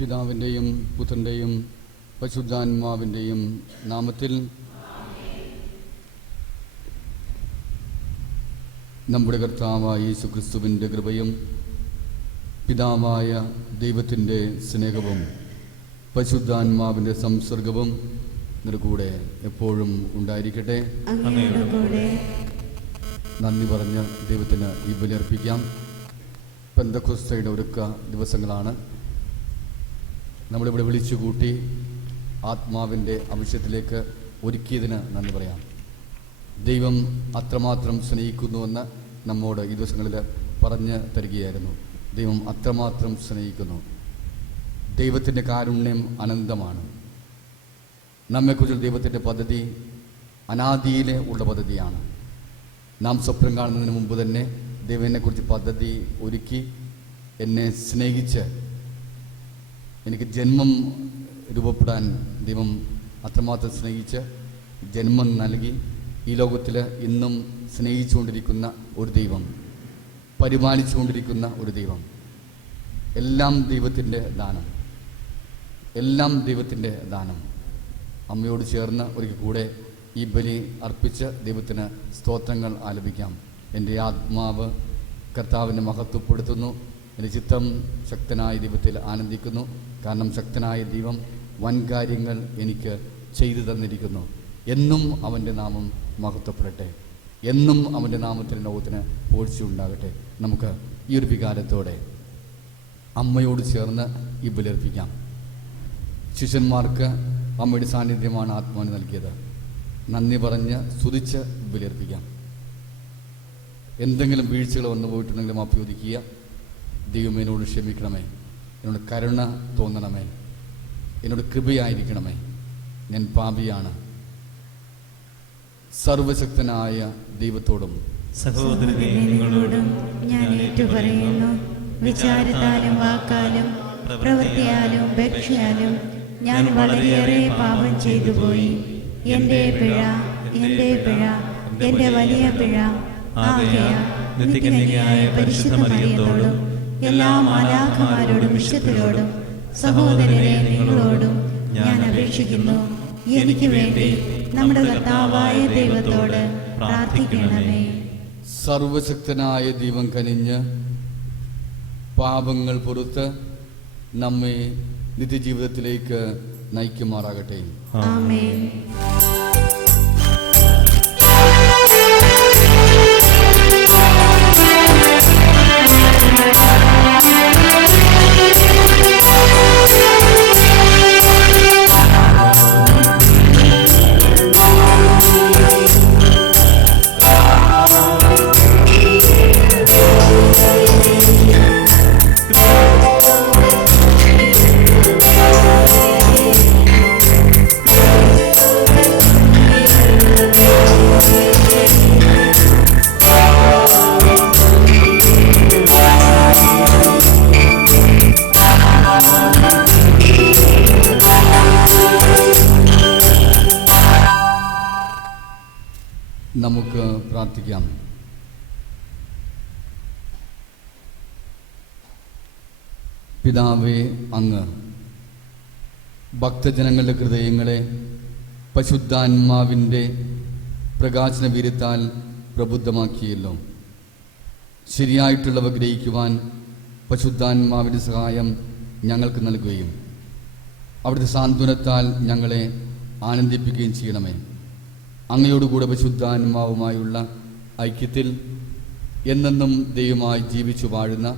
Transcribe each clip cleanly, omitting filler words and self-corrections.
പിതാവിൻ്റെയും പുത്രൻ്റെയും പരിശുദ്ധാത്മാവിൻ്റെയും നാമത്തിൽ നമ്മുടെ കർത്താവായ യേശുക്രിസ്തുവിൻ്റെ കൃപയും പിതാവായ ദൈവത്തിൻ്റെ സ്നേഹവും പരിശുദ്ധാത്മാവിൻ്റെ സംസർഗവും നിങ്ങളുടെ കൂടെ എപ്പോഴും ഉണ്ടായിരിക്കട്ടെ. നന്ദി പറഞ്ഞ് ദൈവത്തിന് ഈ ബലിയർപ്പിക്കാം. പെന്തക്കോസ്തയുടെ ഒരുക്ക ദിവസങ്ങളാണ്. നമ്മളിവിടെ വിളിച്ചു കൂട്ടി ആത്മാവിൻ്റെ ആവശ്യത്തിലേക്ക് ഒരുക്കിയതിന് നന്ദി പറയാം. ദൈവം അത്രമാത്രം സ്നേഹിക്കുന്നുവെന്ന് നമ്മോട് ഈ ദിവസങ്ങളിൽ പറഞ്ഞു തരികയായിരുന്നു. ദൈവം അത്രമാത്രം സ്നേഹിക്കുന്നു. ദൈവത്തിൻ്റെ കാരുണ്യം അനന്തമാണ്. നമ്മെക്കുറിച്ച് ദൈവത്തിൻ്റെ പദ്ധതി അനാദിയിലെ ഉള്ള പദ്ധതിയാണ്. നാം സ്വപ്നം കാണുന്നതിന് മുമ്പ് തന്നെ ദൈവം എന്നെക്കുറിച്ച് പദ്ധതി ഒരുക്കി എന്നെ സ്നേഹിച്ച് എനിക്ക് ജന്മം രൂപപ്പെടാൻ ദൈവം അത്രമാത്രം സ്നേഹിച്ച് ജന്മം നൽകി ഈ ലോകത്തിൽ ഇന്നും സ്നേഹിച്ചുകൊണ്ടിരിക്കുന്ന ഒരു ദൈവം, പരിപാലിച്ചുകൊണ്ടിരിക്കുന്ന ഒരു ദൈവം. എല്ലാം ദൈവത്തിൻ്റെ ദാനം, എല്ലാം ദൈവത്തിൻ്റെ ദാനം. അമ്മയോട് ചേർന്ന് ഒരിക്കൽ കൂടെ ഈ ബലി അർപ്പിച്ച് ദൈവത്തിന് സ്തോത്രങ്ങൾ ആലപിക്കാം. എൻ്റെ ആത്മാവ് കർത്താവിനെ മഹത്വപ്പെടുത്തുന്നു. എൻ്റെ ചിത്തം ശക്തനായ ദൈവത്തിൽ ആനന്ദിക്കുന്നു. കാരണം ശക്തനായ ദൈവം വൻകാര്യങ്ങൾ എനിക്ക് ചെയ്തു തന്നിരിക്കുന്നു. എന്നും അവൻ്റെ നാമം മഹത്വപ്പെടട്ടെ. എന്നും അവൻ്റെ നാമത്തിന് ലോകത്തിന് പോഴ്ച ഉണ്ടാകട്ടെ. നമുക്ക് ഈ ഒരു വികാരത്തോടെ അമ്മയോട് ചേർന്ന് ഈ ബലിയർപ്പിക്കാം. ശിഷ്യന്മാർക്ക് അമ്മയുടെ സാന്നിധ്യമാണ് ആത്മാവിന് നൽകിയത്. നന്ദി പറഞ്ഞ് സ്തുതിച്ച് ബലിയർപ്പിക്കാം. എന്തെങ്കിലും വീഴ്ചകൾ വന്നു പോയിട്ടുണ്ടെങ്കിലും അഭ്യർത്ഥിക്കുക. ദൈവം എന്നോട് ക്ഷമിക്കണമേ, എന്നോട് കരുണ തോന്നണമേ, എന്നോട് കൃപയായിരിക്കണമേ, ഞാൻ പാപിയാണ്. സർവശക്തനായ ദൈവത്തോടും സഹോദരങ്ങളോടും ഞാൻ ഏറ്റുപറയുന്നു. വിചാരത്താലും വാക്കാലും പ്രവൃത്തിയാലും ഉപേക്ഷയാലും ഞാൻ വളരെയേറെ പാപം ചെയ്തു പോയി. എൻ്റെ പിഴ, എൻ്റെ പിഴ, എൻ്റെ വലിയ പിഴ. ആകയാൽ നിത്യകന്യകയായ പരിശുദ്ധ മറിയത്തോടും എല്ലാ മാലാഖമാരോടും വിശുദ്ധരോടും സഹോദരരെ നിങ്ങളോടും ഞാൻ അപേക്ഷിക്കുന്നു, എനിക്ക് വേണ്ടി നമ്മുടെ കർത്താവായ ദൈവത്തോട് പ്രാർത്ഥിക്കണമേ. സർവശക്തനായ ദൈവം കനിഞ്ഞ് പാപങ്ങൾ പുറത്ത് നമ്മെ നിത്യജീവിതത്തിലേക്ക് നയിക്കുമാറാകട്ടെ. ആമേൻ. നമുക്ക് പ്രാർത്ഥിക്കാം. പിതാവേ, അങ്ങ് ഭക്തജനങ്ങളുടെ ഹൃദയങ്ങളെ പരിശുദ്ധാത്മാവിൻ്റെ പ്രകാശന വീര്യത്താൽ പ്രബുദ്ധമാക്കിയല്ലോ. ശരിയായിട്ടുള്ളവ ഗ്രഹിക്കുവാൻ പരിശുദ്ധാത്മാവിൻ്റെ സഹായം ഞങ്ങൾക്ക് നൽകുകയും അവിടുത്തെ സാന്ത്വനത്താൽ ഞങ്ങളെ ആനന്ദിപ്പിക്കുകയും ചെയ്യണമേ. അങ്ങയോടുകൂടെ പരിശുദ്ധാത്മാവുമായുള്ള ഐക്യത്തിൽ എന്നെന്നും ദൈവമായി ജീവിച്ചു വാഴുന്ന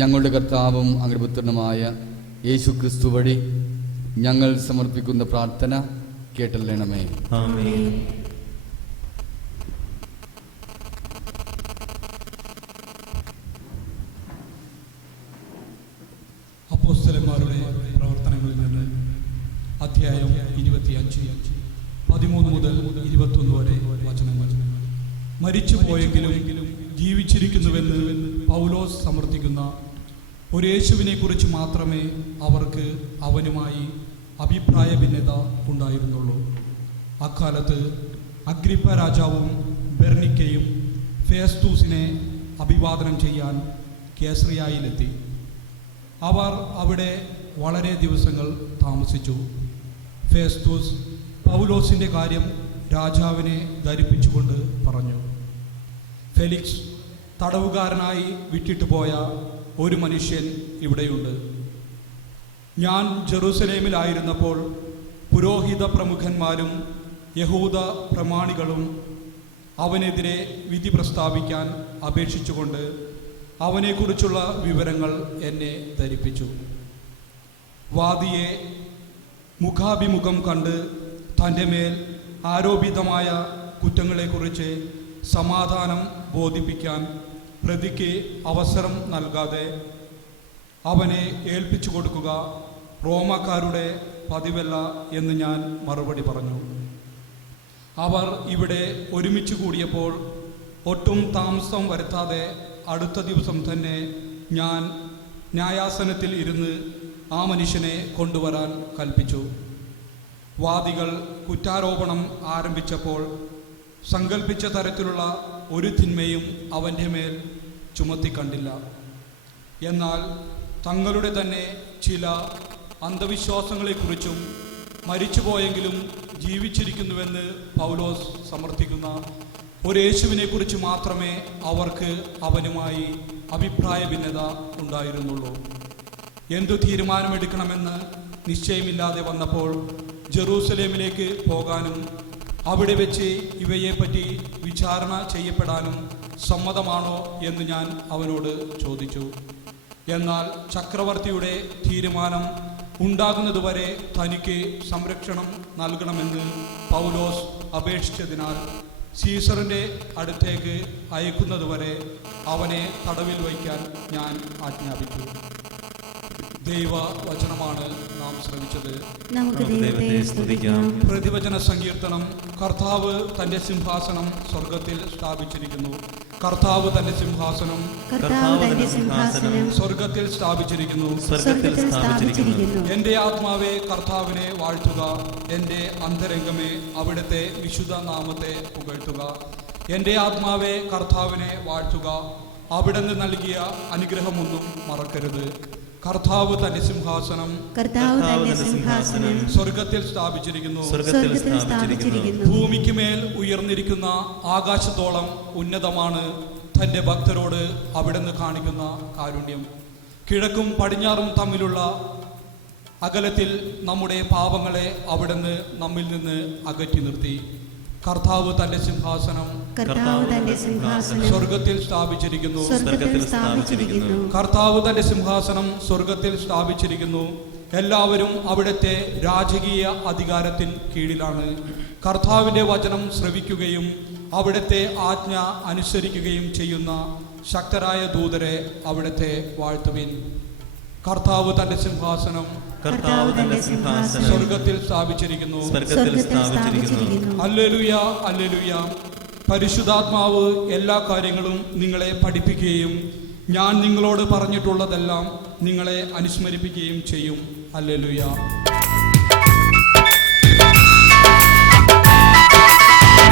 ഞങ്ങളുടെ കർത്താവും അങ്ങയുടെ പുത്രനുമായ യേശു ക്രിസ്തു വഴി ഞങ്ങൾ സമർപ്പിക്കുന്ന പ്രാർത്ഥന കേട്ടല്ലണമേ. ആമേൻ. അപ്പോസ്തലന്മാരുടെ പ്രവർത്തനങ്ങളിൽ നിന്ന് അധ്യായം 25 13 മുതൽ 21 വരെ വചനങ്ങൾ. മരിച്ചുപോയെങ്കിലും ജീവിച്ചിരിക്കുന്നുവെന്ന് പൗലോസ് സമർത്ഥിക്കുന്ന ഒരു യേശുവിനെ കുറിച്ച് മാത്രമേ അവർക്ക് അവനുമായി അഭിപ്രായ ഭിന്നത ഉണ്ടായിരുന്നുള്ളൂ. അക്കാലത്ത് അഗ്രിപ്പ രാജാവും ബെർണിക്കയും ഫേസ്തൂസിനെ അഭിവാദനം ചെയ്യാൻ കേസറിയായിലെത്തി. അവർ അവിടെ വളരെ ദിവസങ്ങൾ താമസിച്ചു. ഫേസ്തൂസ് പൗലോസിൻ്റെ കാര്യം രാജാവിനെ ധരിപ്പിച്ചുകൊണ്ട് പറഞ്ഞു, ഫെലിക്സ് തടവുകാരനായി വിട്ടിട്ട് പോയ ഒരു മനുഷ്യൻ ഇവിടെയുണ്ട്. ഞാൻ ജെറൂസലേമിലായിരുന്നപ്പോൾ പുരോഹിത പ്രമുഖന്മാരും യഹൂദ പ്രമാണികളും അവനെതിരെ വിധി പ്രസ്താവിക്കാൻ അപേക്ഷിച്ചുകൊണ്ട് അവനെക്കുറിച്ചുള്ള വിവരങ്ങൾ എന്നെ ധരിപ്പിച്ചു. വാദിയെ മുഖാഭിമുഖം കണ്ട് തൻ്റെ മേൽ ആരോപിതമായ കുറ്റങ്ങളെക്കുറിച്ച് സമാധാനം ബോധിപ്പിക്കാൻ പ്രതിക്ക് അവസരം നൽകാതെ അവനെ ഏൽപ്പിച്ചു കൊടുക്കുക റോമാക്കാരുടെ പതിവല്ല എന്ന് ഞാൻ മറുപടി പറഞ്ഞു. അവർ ഇവിടെ ഒരുമിച്ച് കൂടിയപ്പോൾ ഒട്ടും താമസം വരുത്താതെ അടുത്ത ദിവസം തന്നെ ഞാൻ ന്യായാസനത്തിൽ ഇരുന്ന് ആ മനുഷ്യനെ കൊണ്ടുവരാൻ കൽപ്പിച്ചു. വാദികൾ കുറ്റാരോപണം ആരംഭിച്ചപ്പോൾ സങ്കൽപ്പിച്ച തരത്തിലുള്ള ഒരു തിന്മയും അവൻ്റെ മേൽ ചുമത്തി കണ്ടില്ല. എന്നാൽ തങ്ങളുടെ തന്നെ ചില അന്ധവിശ്വാസങ്ങളെക്കുറിച്ചും മരിച്ചുപോയെങ്കിലും ജീവിച്ചിരിക്കുന്നുവെന്ന് പൗലോസ് സമർത്ഥിക്കുന്ന ഒരു യേശുവിനെക്കുറിച്ച് മാത്രമേ അവർക്ക് അവനുമായി അഭിപ്രായ ഭിന്നത ഉണ്ടായിരുന്നുള്ളൂ. എന്തു തീരുമാനമെടുക്കണമെന്ന് നിശ്ചയമില്ലാതെ വന്നപ്പോൾ ജെറൂസലേമിലേക്ക് പോകാനും അവിടെ വെച്ച് ഇവയെപ്പറ്റി വിചാരണ ചെയ്യപ്പെടാനും സമ്മതമാണോ എന്ന് ഞാൻ അവനോട് ചോദിച്ചു. എന്നാൽ ചക്രവർത്തിയുടെ തീരുമാനം ഉണ്ടാകുന്നതുവരെ തനിക്ക് സംരക്ഷണം നൽകണമെന്ന് പൗലോസ് അപേക്ഷിച്ചതിനാൽ സീസറിൻ്റെ അടുത്തേക്ക് അയക്കുന്നതുവരെ അവനെ തടവിൽ വയ്ക്കാൻ ഞാൻ ആജ്ഞാപിച്ചു. ദൈവവചനമാണ് നാം ശ്രമിച്ചത്. നമുക്ക് ദൈവത്തെ സ്തുതിക്കാം. പ്രതിവചന സങ്കീർത്തനം. കർത്താവ് തന്റെ സിംഹാസനം സ്വർഗത്തിൽ സ്ഥാപിച്ചിരിക്കുന്നു. കർത്താവ് തന്റെ സിംഹാസനം സ്വർഗത്തിൽ സ്ഥാപിച്ചിരിക്കുന്നു. എന്റെ ആത്മാവെ കർത്താവിനെ വാഴ്ത്തുക. എന്റെ അന്തരംഗമേ അവിടുത്തെ വിശുദ്ധ നാമത്തെ പുകഴ്ത്തുക. എന്റെ ആത്മാവെ കർത്താവിനെ വാഴ്ത്തുക. അവിടുന്ന് നൽകിയ അനുഗ്രഹമൊന്നും മറക്കരുത്. കർത്താവ് തന്റെ സിംഹാസനം സ്വർഗത്തിൽ സ്ഥാപിച്ചിരിക്കുന്നു. ഭൂമിക്ക് മേൽ ഉയർന്നിരിക്കുന്ന ആകാശത്തോളം ഉന്നതമാണ് തന്റെ ഭക്തരോട് അവിടുന്ന് കാണിക്കുന്ന കാരുണ്യം. കിഴക്കും പടിഞ്ഞാറും തമ്മിലുള്ള അകലത്തിൽ നമ്മുടെ പാപങ്ങളെ അവിടുന്ന് നമ്മിൽ നിന്ന് അകറ്റി നിർത്തി. കർത്താവ് തന്റെ സിംഹാസനം സ്വർഗത്തിൽ സ്ഥാപിച്ചിരിക്കുന്നു. കർത്താവ് തന്റെ സിംഹാസനം സ്വർഗത്തിൽ സ്ഥാപിച്ചിരിക്കുന്നു. എല്ലാവരും അവിടുത്തെ രാജകീയ അധികാരത്തിൻ കീഴിലാണ്. കർത്താവിന്റെ വചനം ശ്രവിക്കുകയും അവിടുത്തെ ആജ്ഞ അനുസരിക്കുകയും ചെയ്യുന്ന ശക്തരായ ദൂതരെ അവിടുത്തെ വാഴ്ത്തുവിൻ. കർത്താവ് തന്റെ സിംഹാസനം സ്വർഗത്തിൽ സ്ഥാപിച്ചിരിക്കുന്നു. Hallelujah, hallelujah. പരിശുദ്ധാത്മാവ് എല്ലാ കാര്യങ്ങളും നിങ്ങളെ പഠിപ്പിക്കുകയും ഞാൻ നിങ്ങളോട് പറഞ്ഞിട്ടുള്ളതെല്ലാം നിങ്ങളെ അനുസ്മരിപ്പിക്കുകയും ചെയ്യും. ഹല്ലേലൂയ.